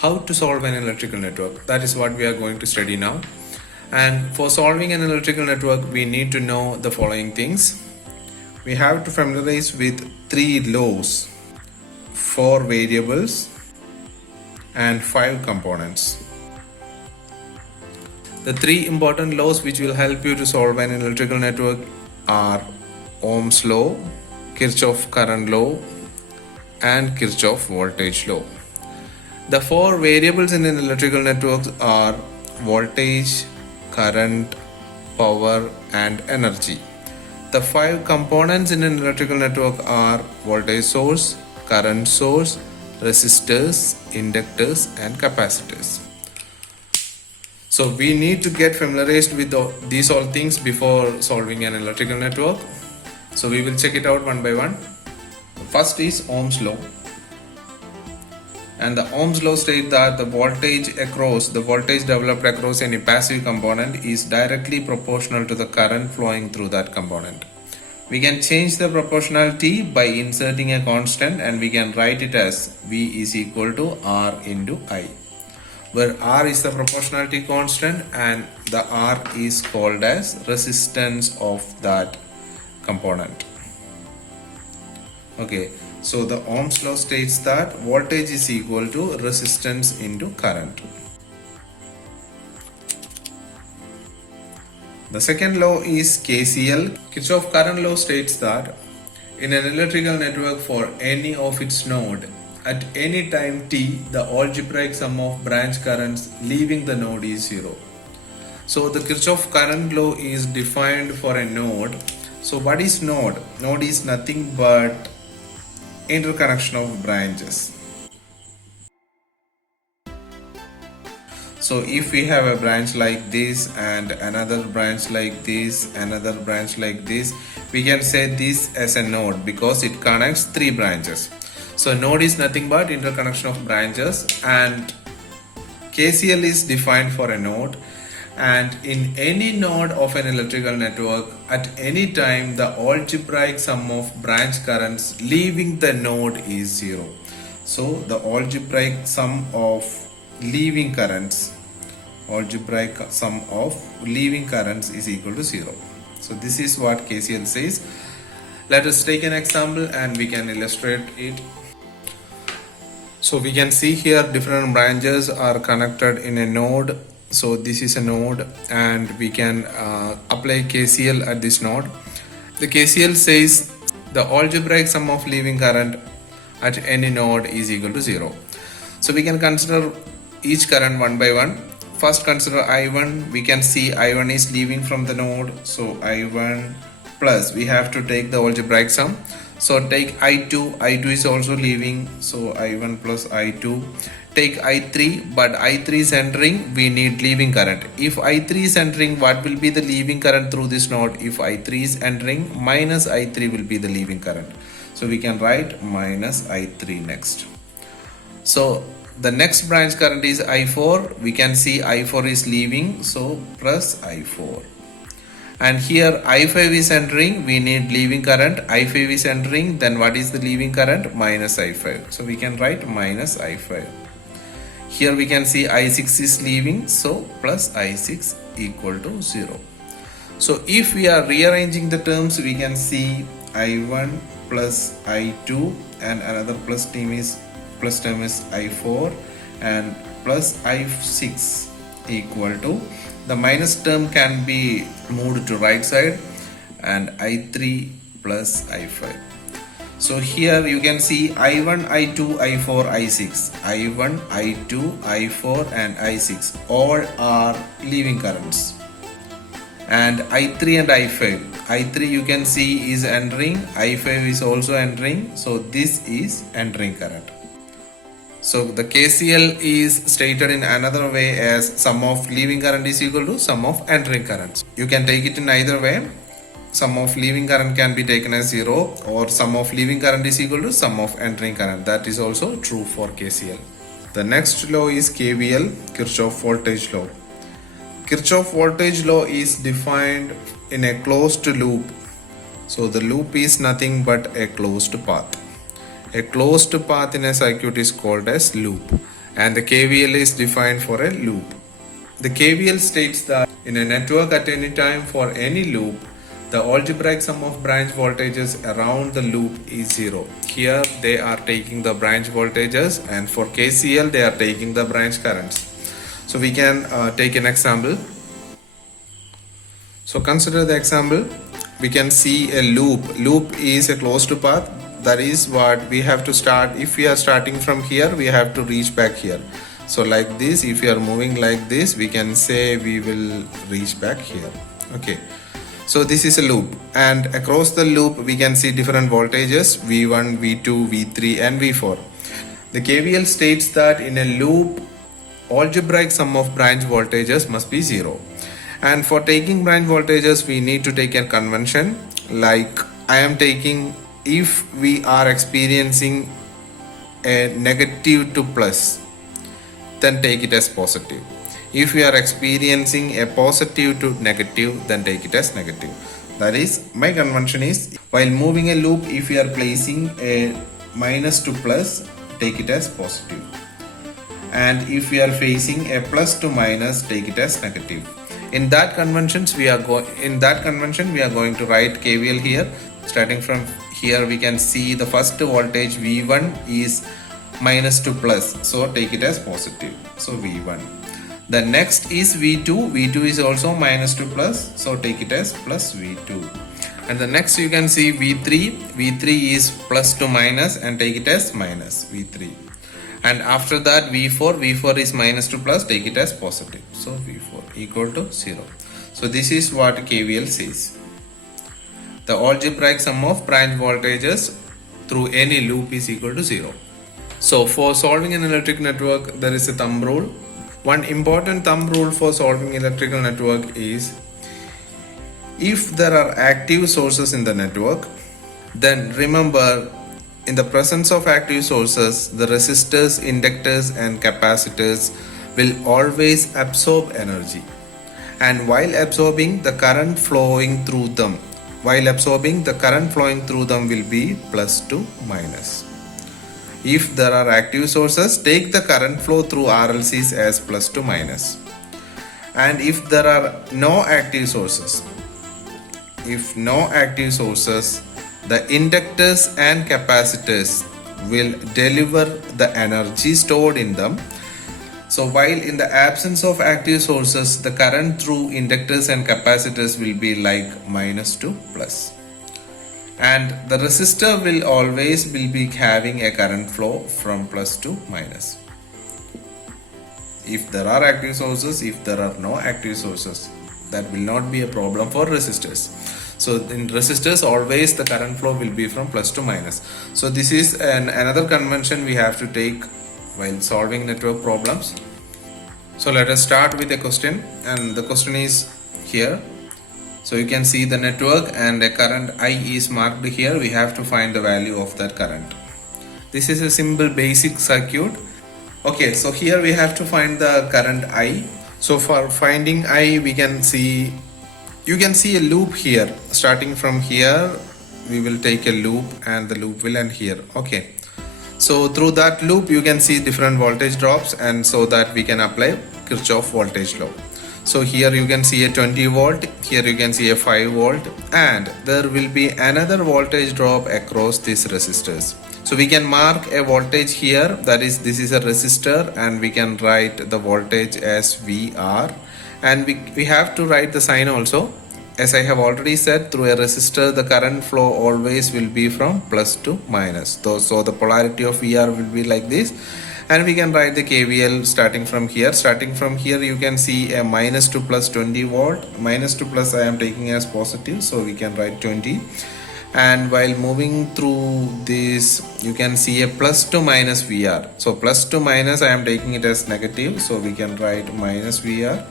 how to solve an electrical network. That is what we are going to study now. And for solving an electrical network, we need to know the following things. We have to familiarize with 3 laws, 4 variables, and 5 components. The 3 important laws which will help you to solve an electrical network are Ohm's law, Kirchhoff current law, and Kirchhoff voltage law. The 4 variables in an electrical network are voltage, current, power, and energy. The 5 components in an electrical network are voltage source, current source, resistors, inductors, and capacitors. So we need to get familiarized with these all things before solving an electrical network. So we will check it out one by one. First is Ohm's law. And the Ohm's law states that the voltage developed across any passive component is directly proportional to the current flowing through that component. We can change the proportionality by inserting a constant, and we can write it as V is equal to R into I, where R is the proportionality constant and the R is called as resistance of that component. Okay, so the Ohm's law states that voltage is equal to resistance into current. The second law is KCL. Kirchhoff current law states that in an electrical network for any of its node, at any time t, the algebraic sum of branch currents leaving the node is 0. So the Kirchhoff current law is defined for a node. So what is node? Node is nothing but interconnection of branches. So if we have a branch like this and another branch like this, another branch like this, we can say this as a node because it connects 3 branches. So node is nothing but interconnection of branches, and KCL is defined for a node. And in any node of an electrical network, at any time the algebraic sum of branch currents leaving the node is 0. So the algebraic sum of leaving currents is equal to 0. So this is what KCL says. Let us take an example and we can illustrate it. So we can see here different branches are connected in a node. So this is a node and we can apply KCL at this node. The KCL says the algebraic sum of leaving current at any node is equal to 0. So we can consider each current one by one. First consider I1. We can see I1 is leaving from the node. So I1 plus, we have to take the algebraic sum. So take I2. I2 is also leaving. So I1 plus I2. Take I3, but I3 is entering, we need leaving current. If I3 is entering, what will be the leaving current through this node? If I3 is entering, minus I3 will be the leaving current. So we can write minus I3 next. So the next branch current is I4. We can see I4 is leaving, so plus I4. And here I5 is entering, we need leaving current. I5 is entering, then what is the leaving current? Minus I5. So we can write minus I5. Here we can see I6 is leaving, so plus I6 equal to 0. So if we are rearranging the terms, we can see I1 plus I2 and another plus term is I4 and plus I6 equal to, the minus term can be moved to right side, and I3 plus I5. So here you can see I1, I2, I4, I6. I1, I2, I4 and I6 all are leaving currents. And I3 and I5. I3 you can see is entering, I5 is also entering. So this is entering current. So the KCL is stated in another way as sum of leaving current is equal to sum of entering currents. You can take it in either way. Sum of leaving current can be taken as 0, or sum of leaving current is equal to sum of entering current. That is also true for KCL. The next law is KVL, Kirchhoff voltage law. Kirchhoff voltage law is defined in a closed loop. So the loop is nothing but a closed path. A closed path in a circuit is called as loop. and the KVL is defined for a loop. The KVL states that in a network at any time for any loop, the algebraic sum of branch voltages around the loop is 0. Here they are taking the branch voltages, and for KCL they are taking the branch currents. So we can take an example. So consider the example. We can see a loop. Loop is a closed path. That is what we have to start. If we are starting from here, we have to reach back here. So like this, if you are moving like this, we can say we will reach back here. Okay. So this is a loop, and across the loop we can see different voltages V1, V2, V3 and V4. The KVL states that in a loop, algebraic sum of branch voltages must be 0. And for taking branch voltages, we need to take a convention, like I am taking, if we are experiencing a negative to plus, then take it as positive. If we are experiencing a positive to negative, then take it as negative. That is, my convention is, while moving a loop, if we are placing a minus to plus, take it as positive. And if we are facing a plus to minus, take it as negative. In that convention we are going to write KVL here. Starting from here, we can see the first voltage V1 is minus to plus, so take it as positive, so V1. The next is V2. V2 is also minus to plus, so take it as plus V2. And the next you can see V3. V3 is plus to minus, and take it as minus V3. And after that V4. V4 is minus to plus, take it as positive, so V4 equal to 0. So this is what KVL says. The algebraic sum of branch voltages through any loop is equal to 0. So for solving an electric network, there is a thumb rule. One important thumb rule for solving electrical network is, if there are active sources in the network, then remember, in the presence of active sources, the resistors, inductors and capacitors will always absorb energy. And while absorbing, the current flowing through them will be plus to minus. If there are active sources, take the current flow through RLCs as plus to minus. And if there are no active sources, the inductors and capacitors will deliver the energy stored in them. So while in the absence of active sources, the current through inductors and capacitors will be like minus to plus. And the resistor will always be having a current flow from plus to minus. If there are active sources, if there are no active sources, that will not be a problem for resistors. So in resistors, always the current flow will be from plus to minus. So this is another convention we have to take while solving network problems. So let us start with a question, and the question is here. So you can see the network and a current I is marked here. We have to find the value of that current. This is a simple basic circuit. Okay, so here we have to find the current I. So for finding I, you can see a loop here. Starting from here, we will take a loop and the loop will end here. Okay. So through that loop, you can see different voltage drops, and so that we can apply Kirchhoff voltage law. So here you can see a 20 volt, here you can see a 5 volt, and there will be another voltage drop across these resistors. So we can mark a voltage here, that is, this is a resistor, and we can write the voltage as VR, and we have to write the sign also. As I have already said, through a resistor, the current flow always will be from plus to minus. So the polarity of VR will be like this. And we can write the KVL starting from here. Starting from here, you can see a minus to plus 20 volt. Minus to plus I am taking as positive, so we can write 20. And while moving through this, you can see a plus to minus VR. So plus to minus I am taking it as negative, so we can write minus VR.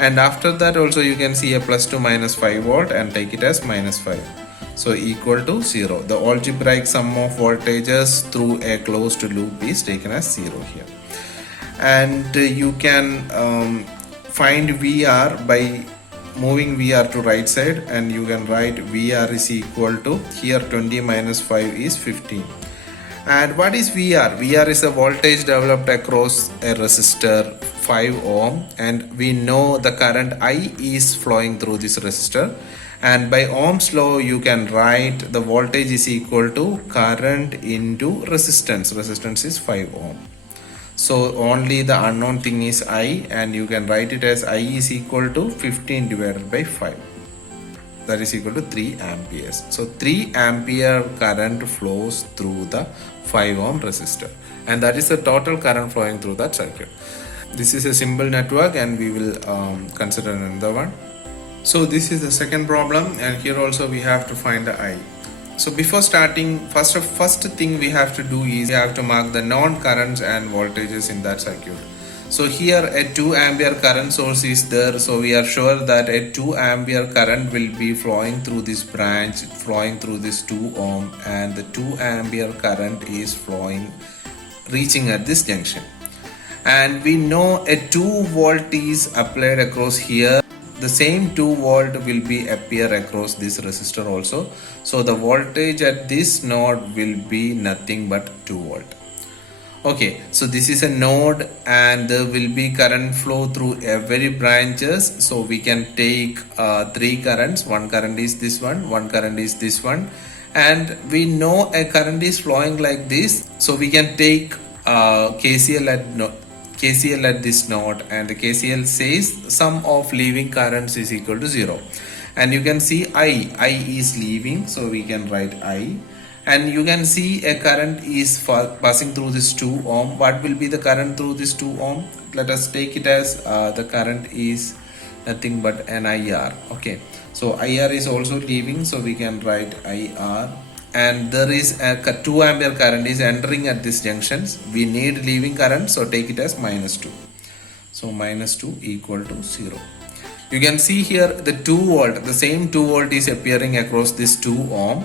And after that also you can see a plus to minus 5 volt and take it as minus 5. So equal to 0. The algebraic sum of voltages through a closed loop is taken as 0 here. And you can find VR by moving VR to right side, and you can write VR is equal to, here 20 minus 5 is 15. And what is VR? VR is a voltage developed across a resistor 5 ohm, and we know the current I is flowing through this resistor, and by Ohm's law you can write the voltage is equal to current into resistance. Resistance is 5 ohm. So only the unknown thing is I, and you can write it as I is equal to 15 divided by 5. That is equal to 3 amperes. So 3 ampere current flows through the 5 ohm resistor, and that is the total current flowing through that circuit. This is a simple network, and we will consider another one. So this is the second problem, and here also we have to find the I. So before starting, first thing we have to do is we have to mark the known currents and voltages in that circuit. So here a 2 ampere current source is there, so we are sure that a 2 ampere current will be flowing through this branch, flowing through this 2 ohm, and the 2 ampere current is flowing, reaching at this junction. And we know a 2 volt is applied across here. The same 2 volt will be appear across this resistor also. So the voltage at this node will be nothing but 2 volt. Okay, so this is a node, and there will be current flow through every branches. So we can take 3 currents. One current is this one current is this one, and we know a current is flowing like this. So we can take KCL at this node, and the KCL says sum of leaving currents is equal to 0. And you can see I is leaving, so we can write I. And you can see a current is passing through this 2 ohm. What will be the current through this 2 ohm? Let us take it as the current is nothing but an IR. Okay, so IR is also leaving, so we can write IR. And there is a 2 ampere current is entering at these junctions. We need leaving current, so take it as -2. So -2 equal to 0. You can see here the 2 volt, the same 2 volt is appearing across this 2 ohm.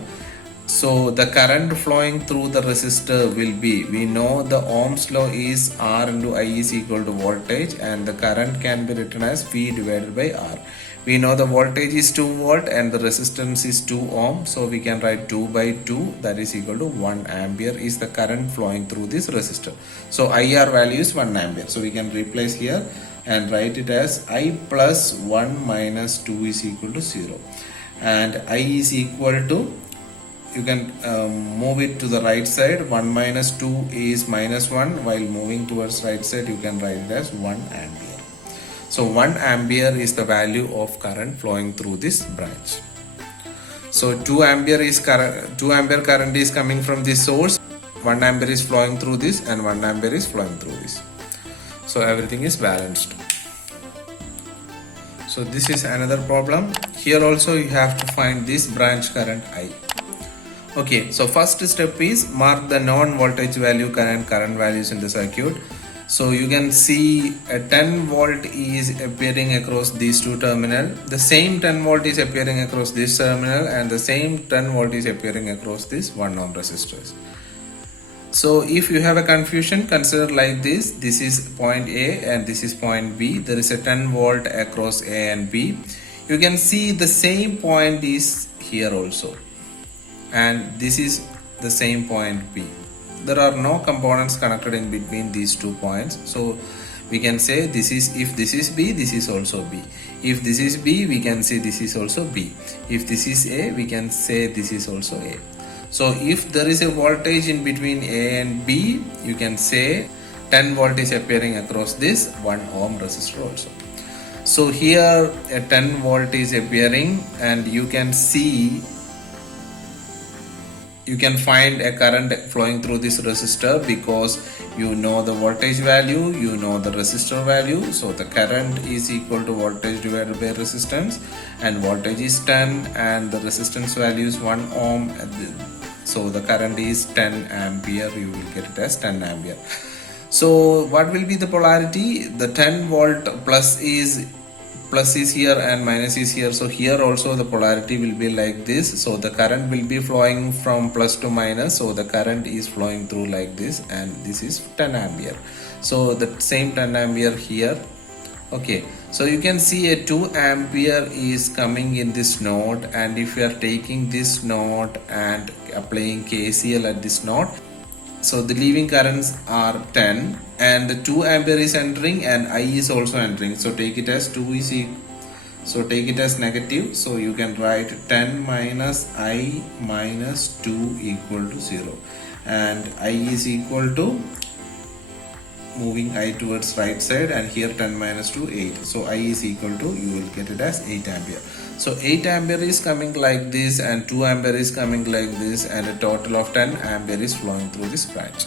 So the current flowing through the resistor will be, we know the Ohm's law is R into I is equal to voltage, and the current can be written as V divided by R. We know the voltage is 2 volt and the resistance is 2 ohm, so we can write 2 by 2, that is equal to 1 ampere is the current flowing through this resistor. So IR value is 1 ampere, so we can replace here and write it as I plus 1 minus 2 is equal to 0, and I is equal to, you can move it to the right side. 1 minus 2 is -1, while moving towards right side you can write it as 1 ampere. So 1 ampere is the value of current flowing through this branch. So 2 ampere current is coming from this source, 1 ampere is flowing through this, and 1 ampere is flowing through this. So everything is balanced. So this is another problem. Here also you have to find this branch current I. Okay, so first step is mark the non-voltage value current values in the circuit. So you can see a 10 volt is appearing across these two terminals. The same 10 volt is appearing across this terminal, and the same 10 volt is appearing across this 1 ohm resistors. So if you have a confusion, consider like this. This is point A and this is point B. There is a 10 volt across A and B. You can see the same point is here also, and this is the same point B. There are no components connected in between these 2 points, so we can say this is, if this is B, this is also B. If this is B, we can say this is also B. If this is A, we can say this is also A. So if there is a voltage in between A and B, you can say 10 volt is appearing across this 1 ohm resistor also. So here a 10 volt is appearing, and you can see, you can find a current flowing through this resistor because you know the voltage value, you know the resistor value. So the current is equal to voltage divided by resistance, and voltage is 10 and the resistance value is 1 ohm. So the current is 10 ampere, you will get it as 10 ampere. So what will be the polarity? The 10 volt plus is here and minus is here. So here also the polarity will be like this. So the current will be flowing from plus to minus. So the current is flowing through like this, and this is 10 ampere. So the same 10 ampere here. Okay, so you can see a 2 ampere is coming in this node, and if you are taking this node and applying KCL at this node, So the leaving currents are 10 and 2 ampere is entering and I is also entering. So take it as 2 is so take it as negative. So you can write 10 minus I minus 2 equal to 0. And I is equal to moving I towards right side, and here 10 minus 2 8. So I is equal to, you will get it as 8 ampere. So 8 ampere is coming like this and 2 ampere is coming like this, and a total of 10 ampere is flowing through this branch.